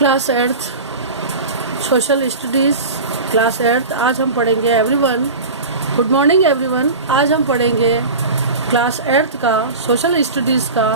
Class eighth social studies class eighth. आज हम पढ़ेंगे एवरीवन। Good morning everyone. आज हम पढ़ेंगे क्लास एट्थ का सोशल स्टडीज़ का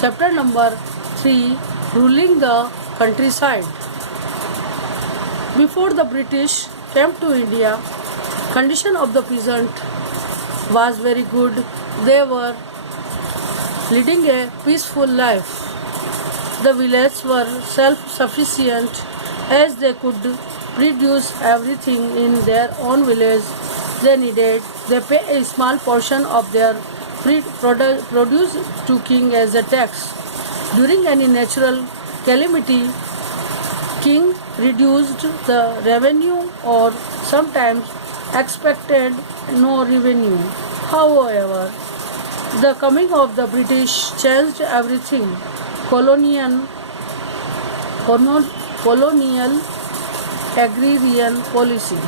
chapter number 3 ruling the countryside. Before the British came to India, condition of the peasant was very good. They were leading a peaceful life. The villages were self-sufficient as they could produce everything in their own village they needed. They pay a small portion of their produce to king as a tax. During any natural calamity, king reduced the revenue or sometimes expected no revenue. However, the coming of the British changed everything. Colonial agrarian policy.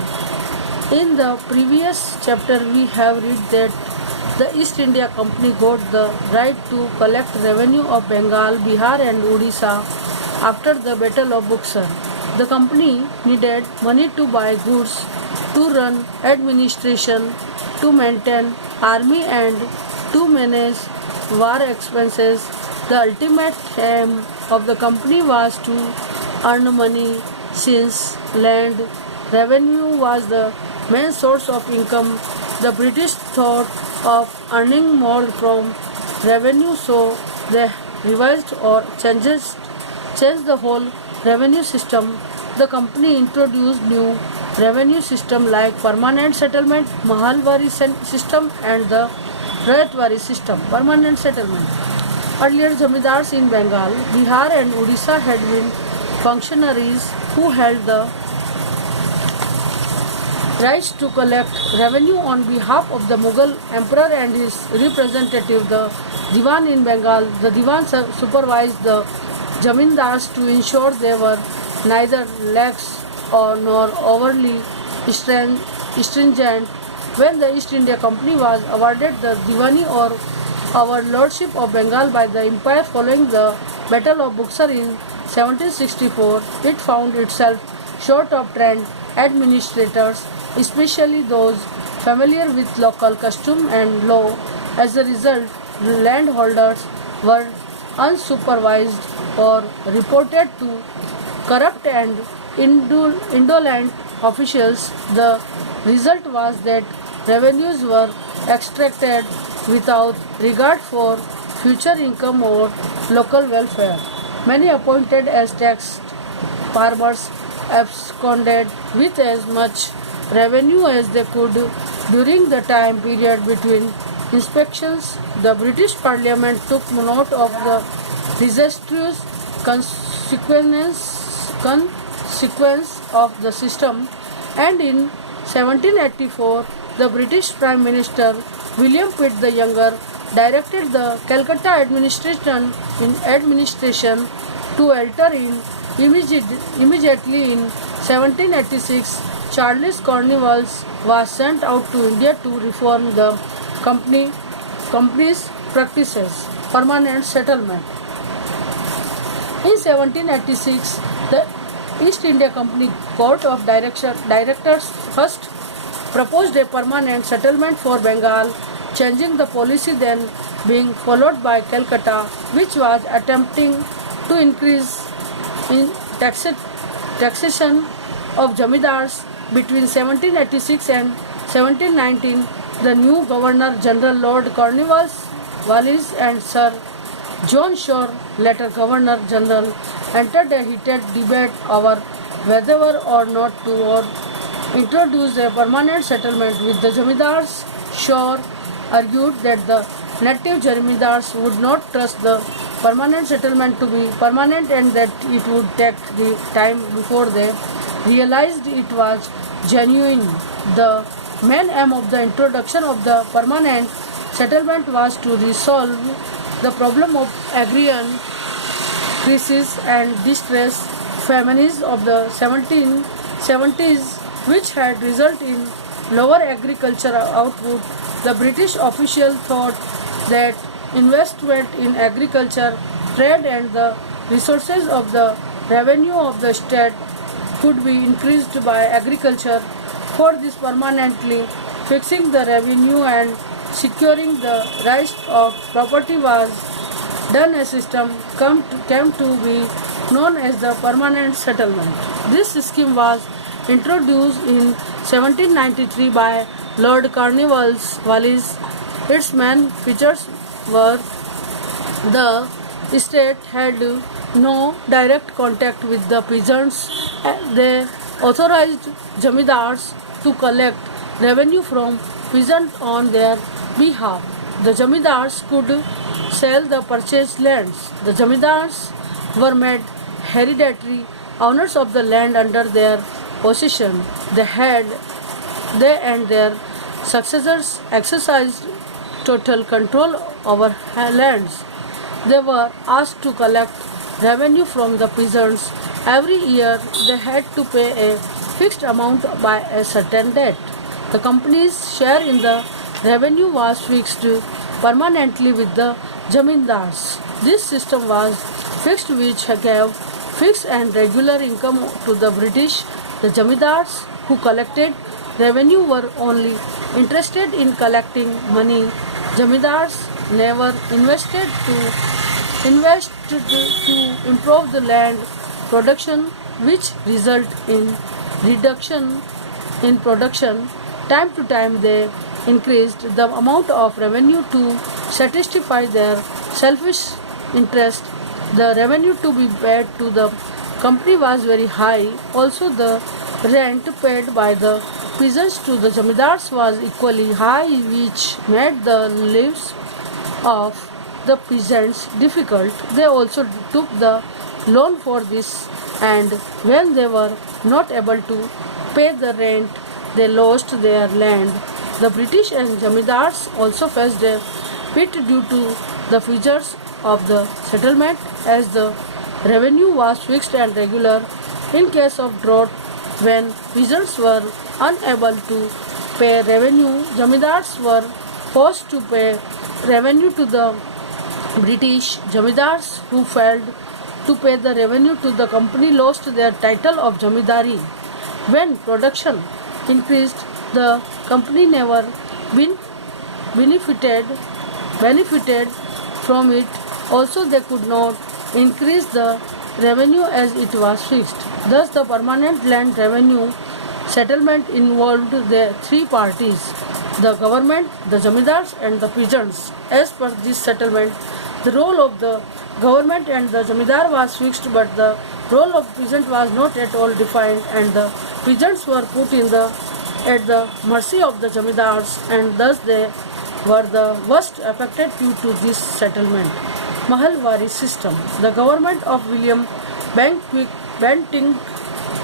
In the previous chapter, we have read that the East India Company got the right to collect revenue of Bengal, Bihar and Odisha after the Battle of Buxar. The company needed money to buy goods, to run administration, to maintain army and to manage war expenses. The ultimate aim of the company was to earn money, since land revenue was the main source of income. The British thought of earning more from revenue, so they revised or changed the whole revenue system. The company introduced new revenue system like permanent settlement, Mahalwari system and the Rayatwari system. Permanent settlement. Earlier zamindars in Bengal, Bihar and Odisha had been functionaries who held the rights to collect revenue on behalf of the Mughal emperor and his representative, the Diwan in Bengal. The Diwan supervised the zamindars to ensure they were neither lax nor overly stringent. When the East India Company was awarded the Diwani or our lordship of Bengal by the empire following the Battle of Buxar in 1764, it found itself short of trained administrators, especially those familiar with local custom and law. As a result, landholders were unsupervised or reported to corrupt and indolent officials. The result was that revenues were extracted without regard for future income or local welfare. Many appointed as tax farmers absconded with as much revenue as they could during the time period between inspections. The British Parliament took note of the disastrous consequence of the system, and in 1784 the British Prime Minister William Pitt the Younger directed the Calcutta administration to alter immediately. In 1786, Charles Cornwallis was sent out to India to reform the company's practices. Permanent settlement. In 1786, the East India Company Court of Directors first proposed a permanent settlement for Bengal, changing the policy then being followed by Calcutta, which was attempting to increase in taxation of zamindars. Between 1786 and 1719, the new Governor General Lord Cornwallis and Sir John Shore, later Governor General, entered a heated debate over whether or not to introduce a permanent settlement with the zamindars. Shore argued that the native zamindars would not trust the permanent settlement to be permanent and that it would take the time before they realized it was genuine. The main aim of the introduction of the permanent settlement was to resolve the problem of agrarian crisis and distress famines of the 1770s, which had resulted in lower agricultural output. The British official thought that investment in agriculture, trade and the resources of the revenue of the state could be increased by agriculture. For this, permanently fixing the revenue and securing the right of property was done. A system came to be known as the permanent settlement. This scheme was introduced in 1793 by Lord Cornwallis. Its main features were the state had no direct contact with the peasants. They authorized jamidars to collect revenue from peasants on their behalf. The jamidars could sell the purchased lands. The jamidars were made hereditary owners of the land under their possession. They and their successors exercised total control over lands. They were asked to collect revenue from the peasants. Every year they had to pay a fixed amount by a certain date. The company's share in the revenue was fixed permanently with the jamindars. This system was fixed, which gave fixed and regular income to the British. The jamindars who collected revenue were only interested in collecting money. Jamindars never invested to improve the land production, which result in reduction in production. Time to time they increased the amount of revenue to satisfy their selfish interest. The revenue to be paid to the company was very high. Also, the rent paid by the peasants to the jamindars was equally high, which made the lives of the peasants difficult. They also took the loan for this, and when they were not able to pay the rent, they lost their land. The British and jamindars also faced a pit due to the features of the settlement, as the revenue was fixed and regular. In case of drought, when peasants were unable to pay revenue, jamindars were forced to pay revenue to the British. Jamindars who failed to pay the revenue to the company lost their title of jamindari. When production increased, the company never been benefited from it. Also, they could not increase the revenue as it was fixed. Thus, the permanent land revenue settlement involved the three parties: the government, the jamindars, and the peasants. As per this settlement, the role of the government and the jamindar was fixed, but the role of peasant was not at all defined, and the peasants were put at the mercy of the jamindars, and thus they were the worst affected due to this settlement. Mahalwari system. The government of William Bentinck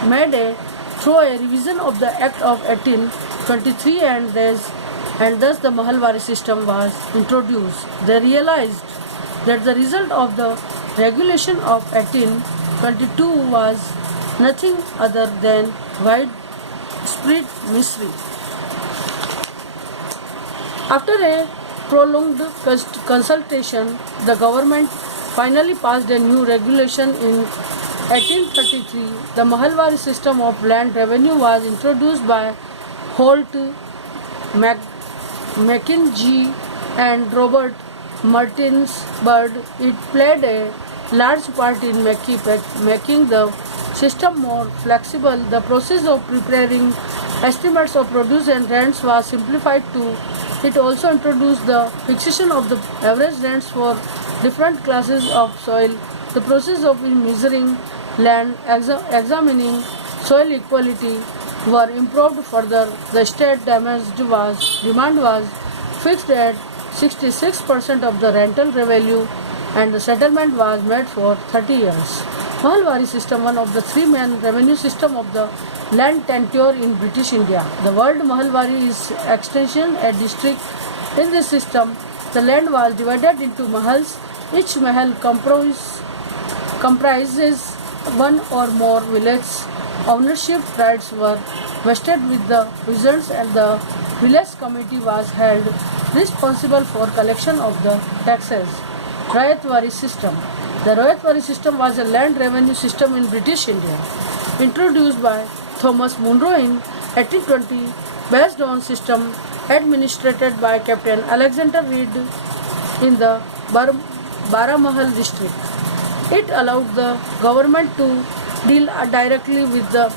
made through a revision of the Act of 1823, and thus the Mahalwari system was introduced. They realized that the result of the regulation of 1822 was nothing other than widespread misery. After a prolonged consultation, the government finally passed a new regulation in 1833. The Mahalwari system of land revenue was introduced by Holt, Mackenzie, and Robert Martins Bird. It played a large part in making the system more flexible. The process of preparing estimates of produce and rents was simplified too. It also introduced the fixation of the average rents for different classes of soil. The process of measuring land, examining soil equality were improved further. The state demand was fixed at 66% of the rental revenue, and the settlement was made for 30 years. Mahalwari system, one of the three main revenue system of the land tenure in British India. The word Mahalwari is extension, a district. In this system, the land was divided into mahals. Each mahal comprises one or more villages. Ownership rights were vested with the peasants, and the village committee was held responsible for collection of the taxes. Rayatwari system. The Royatwari system was a land revenue system in British India, introduced by Thomas Munro in 1820, based on system administered by Captain Alexander Reed in the Baramahal district. It allowed the government to deal directly with the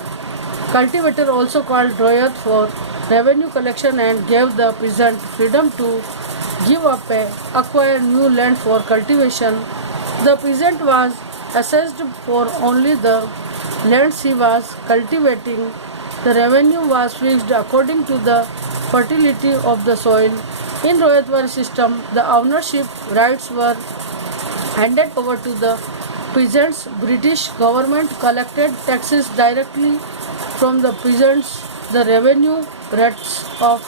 cultivator, also called Royat, for revenue collection and gave the peasant freedom to give up acquire new land for cultivation. The peasant was assessed for only the lands he was cultivating. The revenue was fixed according to the fertility of the soil. In Royatwari system, the ownership rights were handed over to the peasants. British government collected taxes directly from the peasants. The revenue rates of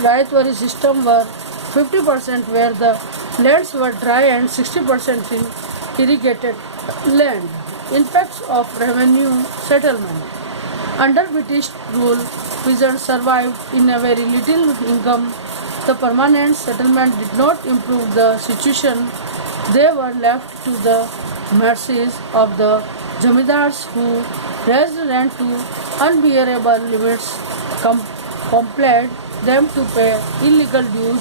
Royatwari system were 50% where the lands were dry and 60% in irrigated land. Impacts of revenue settlement. Under British rule, peasants survived in a very little income. The permanent settlement did not improve the situation. They were left to the mercies of the jamidars who raised rent to unbearable limits, compelled them to pay illegal dues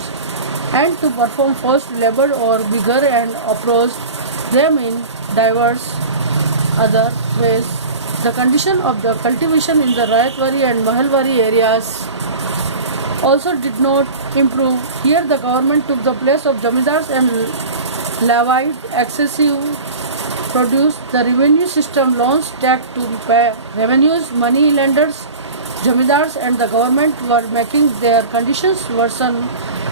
and to perform forced labor or vigor, and opposed them in diverse other ways. The condition of the cultivation in the Royatwari and Mahalwari areas also did not improve. Here the government took the place of jamidars and levied excessive produce. The revenue system loans tax to pay revenues. Money lenders, jamidars and the government were making their conditions worsen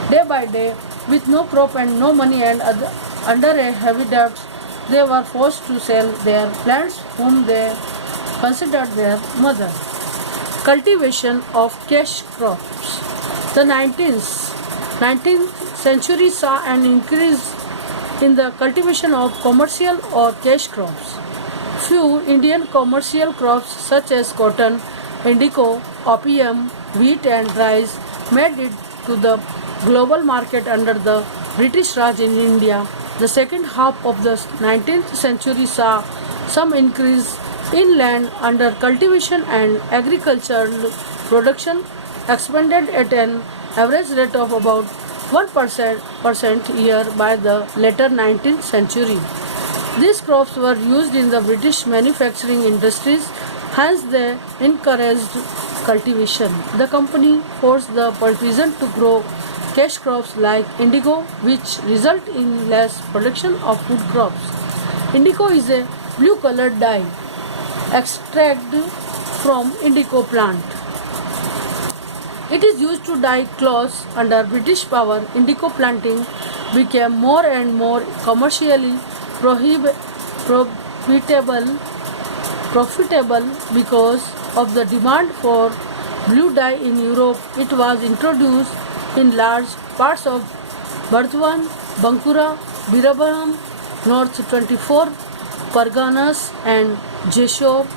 day by day. With no crop and no money and under a heavy debt, they were forced to sell their lands whom they considered their mother. Cultivation of cash crops. The 19th century saw an increase in the cultivation of commercial or cash crops. Few Indian commercial crops such as cotton, indigo, opium, wheat and rice made it to the global market under the British Raj in India. The second half of the 19th century saw some increase in land under cultivation and agricultural production expanded at an average rate of about 1% year by the later 19th century. These crops were used in the British manufacturing industries, hence they encouraged cultivation. The company forced the peasant to grow cash crops like indigo, which result in less production of food crops. Indigo is a blue-colored dye extracted from indigo plant. It is used to dye clothes. Under British power, indigo planting became more and more commercially profitable because of the demand for blue dye in Europe. It was introduced in large parts of Burdwan, Bankura, Birabhum, North 24 Parganas and Jeshore.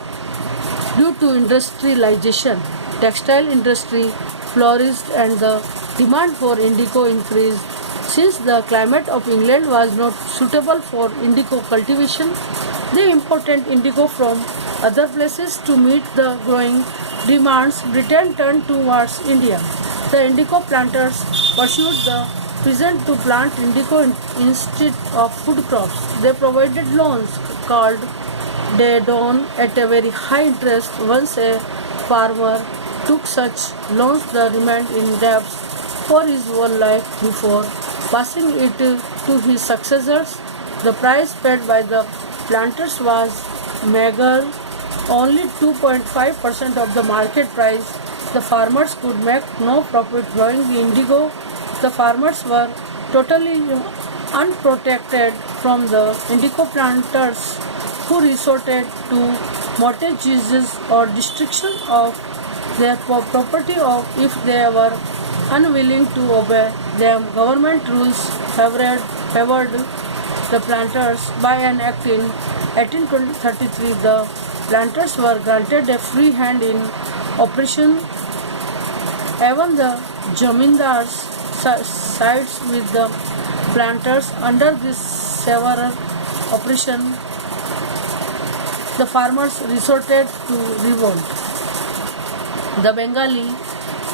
Due to industrialization, textile industry flourished and the demand for indigo increased. Since the climate of England was not suitable for indigo cultivation, they imported indigo from other places to meet the growing demands. Britain turned towards India. The indigo planters pursued the peasant to plant indigo instead of food crops. They provided loans called Daydon at a very high interest. Once a farmer took such loans, the remained in debt for his whole life before passing it to his successors. The price paid by the planters was meager, only 2.5% of the market price. The farmers could make no profit growing the indigo. The farmers were totally unprotected from the indigo planters, who resorted to mortgages or destruction of their property if they were unwilling to obey them. Government rules favored the planters. By an act in 1833, the planters were granted a free hand in operation. Even the jamindars sides with the planters. Under this severe operation, the farmers resorted to revolt. The Bengali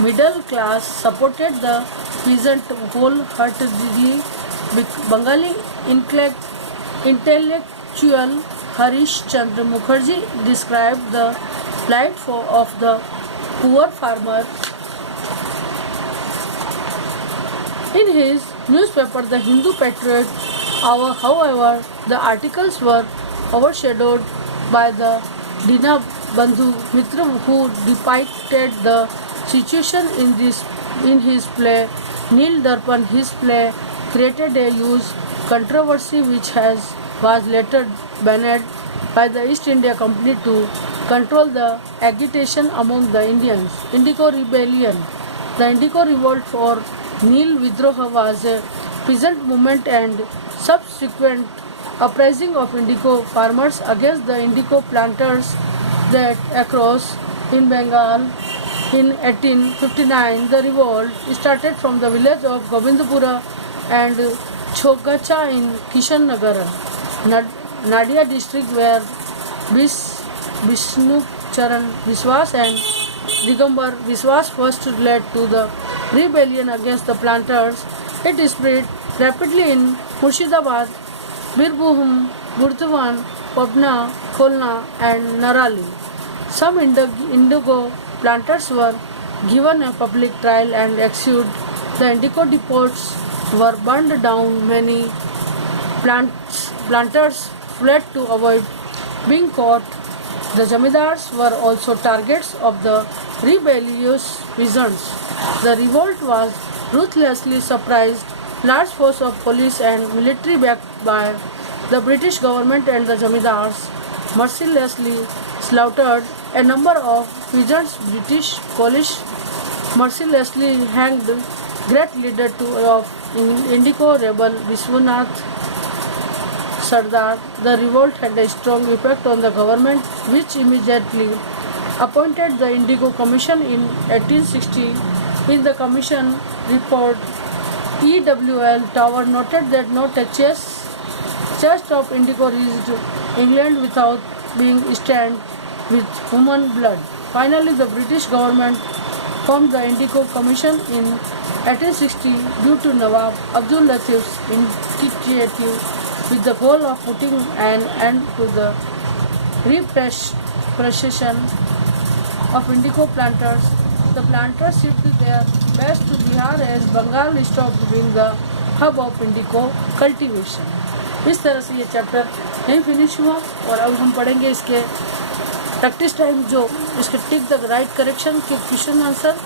middle class supported the peasant wholeheartedly. Bengali intellectual Harish Chandra Mukherjee described the plight of the poor farmer in his newspaper, The Hindu Patriot. However, the articles were overshadowed by the Dinabandhu Mitra, who depicted the situation in his play Nil Darpan. His play created a huge controversy which was later banned by the East India Company to control the agitation among the Indians. Indigo Rebellion. The Indigo Revolt or Nil Vidroha was a peasant movement and subsequent uprising of indigo farmers against the indigo planters that across in Bengal in 1859. The revolt started from the village of Govindpura and Chogacha in Kishan Nagar, Nadia district, where Vishnu Charan Viswas and Digambar Viswas first led to the rebellion against the planters. It spread rapidly in Murshidabad, Birbhum, Burdwan, Pabna, Khulna and Narali. Some indigo planters were given a public trial and exiled. The indigo depots were burned down. Many planters fled to avoid being caught. The Jamidars were also targets of the rebellious peasants. The revolt was ruthlessly suppressed. Large force of police and military backed by the British government and the Jamidars mercilessly slaughtered a number of peasants. British police mercilessly hanged great leader of indigo rebel Vishwanath Sardar. The revolt had a strong effect on the government, which immediately appointed the Indigo Commission in 1860. In the commission report, E.W.L. Tower noted that not a chest of indigo reached England without being stained with human blood. Finally, the British government formed the Indigo Commission in 1860 due to Nawab Abdul Latif's initiative, with the goal of putting an end to the repression of indigo planters. The planters shifted their base to Bihar as Bengal stopped being the hub of indigo cultivation. इस तरह से ये chapter यहीं finish हुआ और अब हम पढ़ेंगे इसके प्रैक्टिस टाइम जो इसके टिक द राइट करेक्शन के क्वेश्चन आंसर